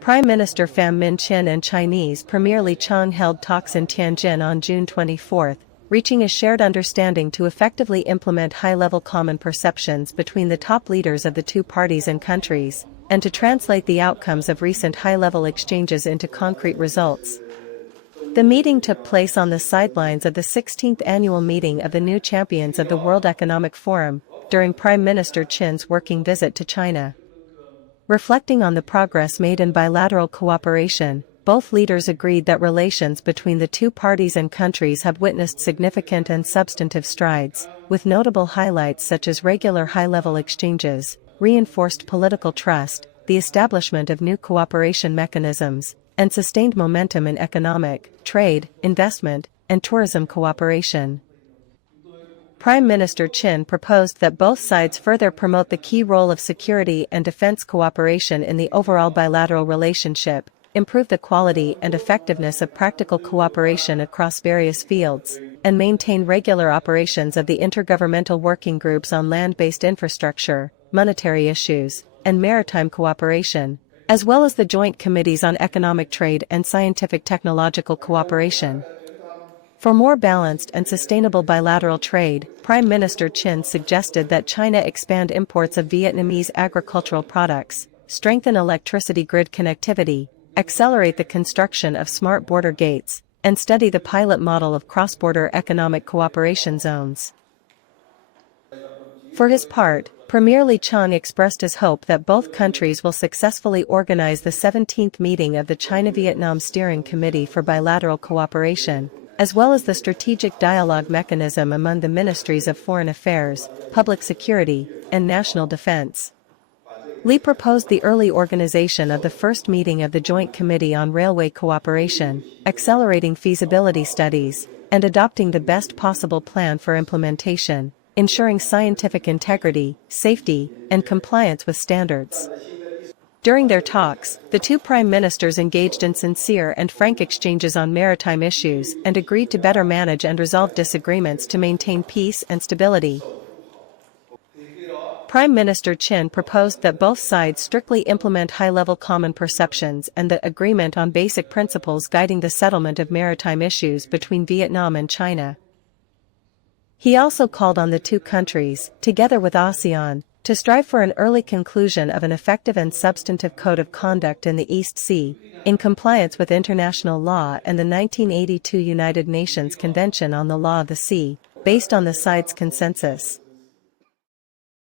Prime Minister Pham Minh and Chinese Premier Li Qiang held talks in Tianjin on June 24, reaching a shared understanding to effectively implement high-level common perceptions between the top leaders of the two parties and countries, and to translate the outcomes of recent high-level exchanges into concrete results. The meeting took place on the sidelines of the 16th annual meeting of the new champions of the World Economic Forum, during Prime Minister Chin's working visit to China. Reflecting on the progress made in bilateral cooperation, both leaders agreed that relations between the two parties and countries have witnessed significant and substantive strides, with notable highlights such as regular high-level exchanges, reinforced political trust, the establishment of new cooperation mechanisms, and sustained momentum in economic, trade, investment, and tourism cooperation. Prime Minister Chin proposed that both sides further promote the key role of security and defense cooperation in the overall bilateral relationship, improve the quality and effectiveness of practical cooperation across various fields, and maintain regular operations of the intergovernmental working groups on land-based infrastructure, monetary issues, and maritime cooperation, as well as the joint committees on economic trade and scientific technological cooperation. For more balanced and sustainable bilateral trade, Prime Minister Chin suggested that China expand imports of Vietnamese agricultural products, strengthen electricity grid connectivity, accelerate the construction of smart border gates, and study the pilot model of cross-border economic cooperation zones. For his part, Premier Li Qiang expressed his hope that both countries will successfully organize the 17th meeting of the China-Vietnam Steering Committee for Bilateral Cooperation, as well as the strategic dialogue mechanism among the Ministries of Foreign Affairs, Public Security, and National Defense. Li proposed the early organization of the first meeting of the Joint Committee on Railway Cooperation, accelerating feasibility studies, and adopting the best possible plan for implementation, ensuring scientific integrity, safety, and compliance with standards. During their talks, the two prime ministers engaged in sincere and frank exchanges on maritime issues and agreed to better manage and resolve disagreements to maintain peace and stability. Prime Minister Chin proposed that both sides strictly implement high-level common perceptions and the agreement on basic principles guiding the settlement of maritime issues between Vietnam and China. He also called on the two countries, together with ASEAN, to strive for an early conclusion of an effective and substantive code of conduct in the East Sea, in compliance with international law and the 1982 United Nations Convention on the Law of the Sea, based on the sides' consensus.